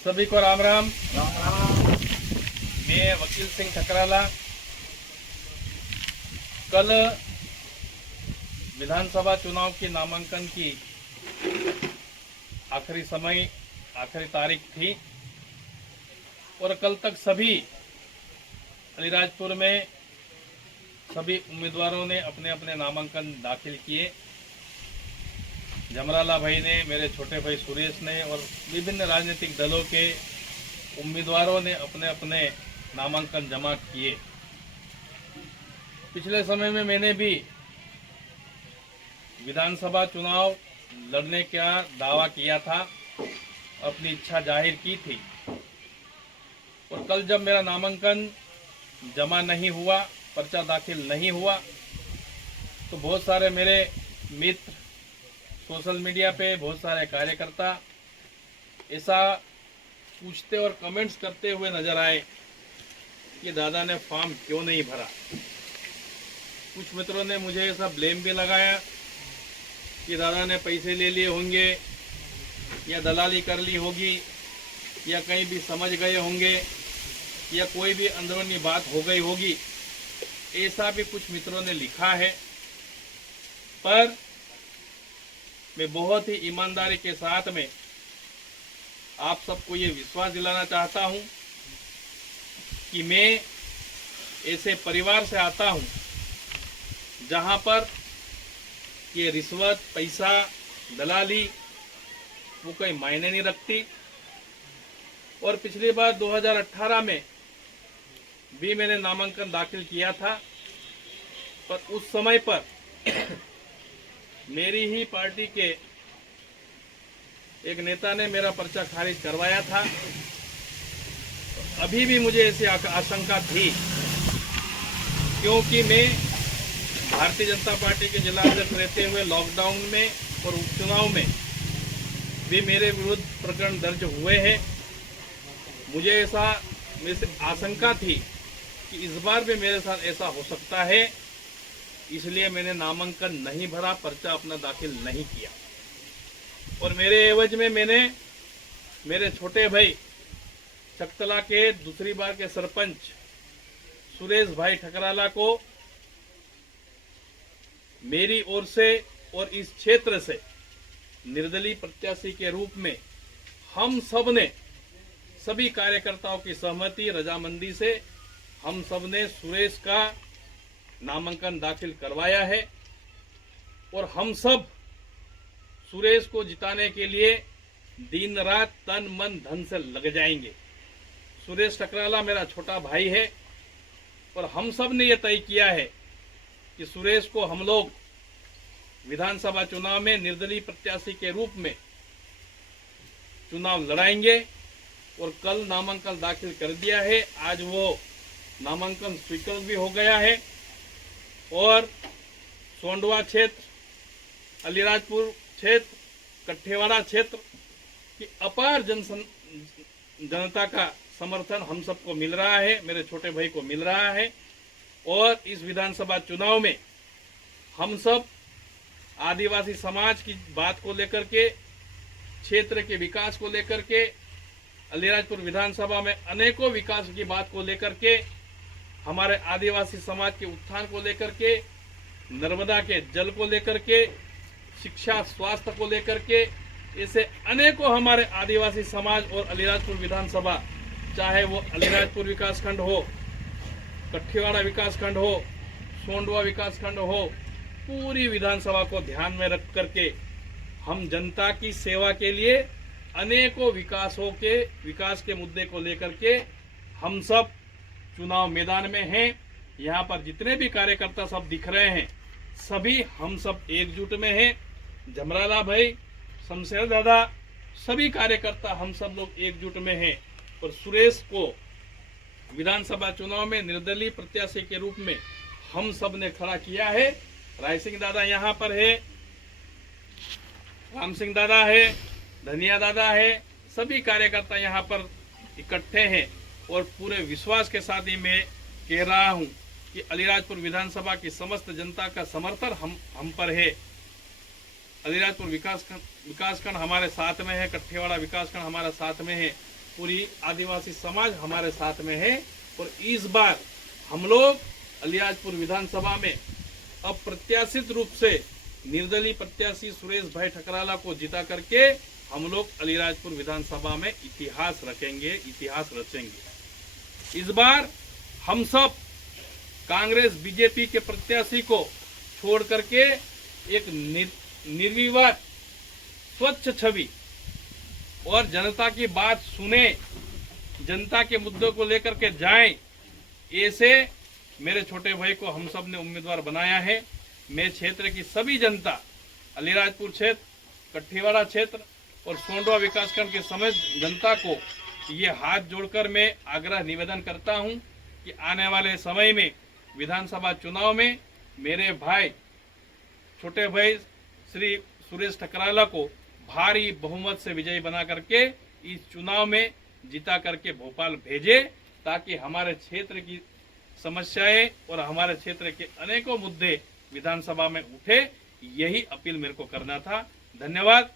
सभी को राम राम। राम राम। मैं वकील सिंह ठकराला। कल विधानसभा चुनाव की नामांकन की आखिरी तारीख थी और कल तक सभी अलीराजपुर में सभी उम्मीदवारों ने अपने अपने नामांकन दाखिल किए। जमराला भाई ने, मेरे छोटे भाई सुरेश ने और विभिन्न राजनीतिक दलों के उम्मीदवारों ने अपने अपने नामांकन जमा किए। पिछले समय में मैंने भी विधानसभा चुनाव लड़ने का दावा किया था, अपनी इच्छा जाहिर की थी और कल जब मेरा नामांकन जमा नहीं हुआ, पर्चा दाखिल नहीं हुआ, तो बहुत सारे मेरे मित्र, सोशल मीडिया पे बहुत सारे कार्यकर्ता ऐसा पूछते और कमेंट्स करते हुए नजर आए कि दादा ने फॉर्म क्यों नहीं भरा। कुछ मित्रों ने मुझे ऐसा ब्लेम भी लगाया कि दादा ने पैसे ले लिए होंगे या दलाली कर ली होगी या कहीं भी समझ गए होंगे या कोई भी अंदरूनी बात हो गई होगी, ऐसा भी कुछ मित्रों ने लिखा है। पर मैं बहुत ही ईमानदारी के साथ में आप सबको ये विश्वास दिलाना चाहता हूं कि मैं ऐसे परिवार से आता हूं जहां पर ये रिश्वत, पैसा, दलाली वो कोई मायने नहीं रखती। और पिछली बार 2018 में भी मैंने नामांकन दाखिल किया था, पर उस समय पर मेरी ही पार्टी के एक नेता ने मेरा पर्चा खारिज करवाया था। अभी भी मुझे ऐसी आशंका थी क्योंकि मैं भारतीय जनता पार्टी के जिला अध्यक्ष रहते हुए लॉकडाउन में और उपचुनाव में भी मेरे विरुद्ध प्रकरण दर्ज हुए हैं। मुझे ऐसा मेरे से आशंका थी कि इस बार भी मेरे साथ ऐसा हो सकता है, इसलिए मैंने नामांकन नहीं भरा, पर्चा अपना दाखिल नहीं किया। और मेरे एवज में मैंने मेरे छोटे भाई चकतला के दूसरी बार के सरपंच सुरेश भाई ठकराला को मेरी ओर से और इस क्षेत्र से निर्दलीय प्रत्याशी के रूप में हम सब ने, सभी कार्यकर्ताओं की सहमति, रजामंदी से हम सब ने सुरेश का नामांकन दाखिल करवाया है और हम सब सुरेश को जिताने के लिए दिन रात तन मन धन से लग जाएंगे। सुरेश ठकराला मेरा छोटा भाई है और हम सब ने यह तय किया है कि सुरेश को हम लोग विधानसभा चुनाव में निर्दलीय प्रत्याशी के रूप में चुनाव लड़ाएंगे। और कल नामांकन दाखिल कर दिया है, आज वो नामांकन स्वीकृत भी हो गया है और सोंडवा क्षेत्र, अलीराजपुर क्षेत्र, कट्ठेवाड़ा क्षेत्र की अपार जनता का समर्थन हम सबको मिल रहा है, मेरे छोटे भाई को मिल रहा है। और इस विधानसभा चुनाव में हम सब आदिवासी समाज की बात को लेकर के, क्षेत्र के विकास को लेकर के, अलीराजपुर विधानसभा में अनेकों विकास की बात को लेकर के, हमारे आदिवासी समाज के उत्थान को लेकर के, नर्मदा के जल को लेकर के, शिक्षा, स्वास्थ्य को लेकर के, ऐसे अनेकों हमारे आदिवासी समाज और अलीराजपुर विधानसभा, चाहे वो अलीराजपुर विकासखंड हो, कट्ठेवाड़ा विकासखंड हो, सोंडवा विकासखंड हो, पूरी विधानसभा को ध्यान में रख करके हम जनता की सेवा के लिए अनेकों विकास के मुद्दे को लेकर के हम सब चुनाव मैदान में हैं। यहाँ पर जितने भी कार्यकर्ता सब दिख रहे हैं, सभी हम सब एकजुट में हैं। जमराला भाई, शमशेर दादा, सभी कार्यकर्ता हम सब लोग एकजुट में हैं और सुरेश को विधानसभा चुनाव में निर्दलीय प्रत्याशी के रूप में हम सब ने खड़ा किया है। राय सिंह दादा यहाँ पर है, राम सिंह दादा है, धनिया दादा है, सभी कार्यकर्ता यहाँ पर इकट्ठे हैं और पूरे विश्वास के साथ ही मैं कह रहा हूँ कि अलीराजपुर विधानसभा की समस्त जनता का समर्थन हम पर है। अलीराजपुर विकासखंड हमारे साथ में है, कट्ठेवाड़ा विकासखंड हमारे साथ में है पूरी आदिवासी समाज हमारे साथ में है। और इस बार हम लोग अलियाजपुर विधानसभा में अप्रत्याशित रूप से निर्दलीय प्रत्याशी सुरेश भाई ठकराला को जिता करके हम लोग अलीराजपुर विधानसभा में इतिहास रखेंगे, इतिहास रचेंगे। इस बार हम सब कांग्रेस बीजेपी के प्रत्याशी को छोड़ करके एक निर्विवाद स्वच्छ छवि और जनता की बात सुने, जनता के मुद्दों को लेकर के जाएं, ऐसे मेरे छोटे भाई को हम सब ने उम्मीदवार बनाया है। मैं क्षेत्र की सभी जनता, अलीराजपुर क्षेत्र, कठीवाड़ा क्षेत्र और सोंडवा विकासखंड के समस्त जनता को ये हाथ जोड़कर मैं आग्रह निवेदन करता हूं कि आने वाले समय में विधानसभा चुनाव में मेरे भाई, छोटे भाई श्री सुरेश ठकराला को भारी बहुमत से विजयी बना करके इस चुनाव में जिता करके भोपाल भेजे, ताकि हमारे क्षेत्र की समस्याएं और हमारे क्षेत्र के अनेकों मुद्दे विधानसभा में उठे। यही अपील मेरे को करना था। धन्यवाद।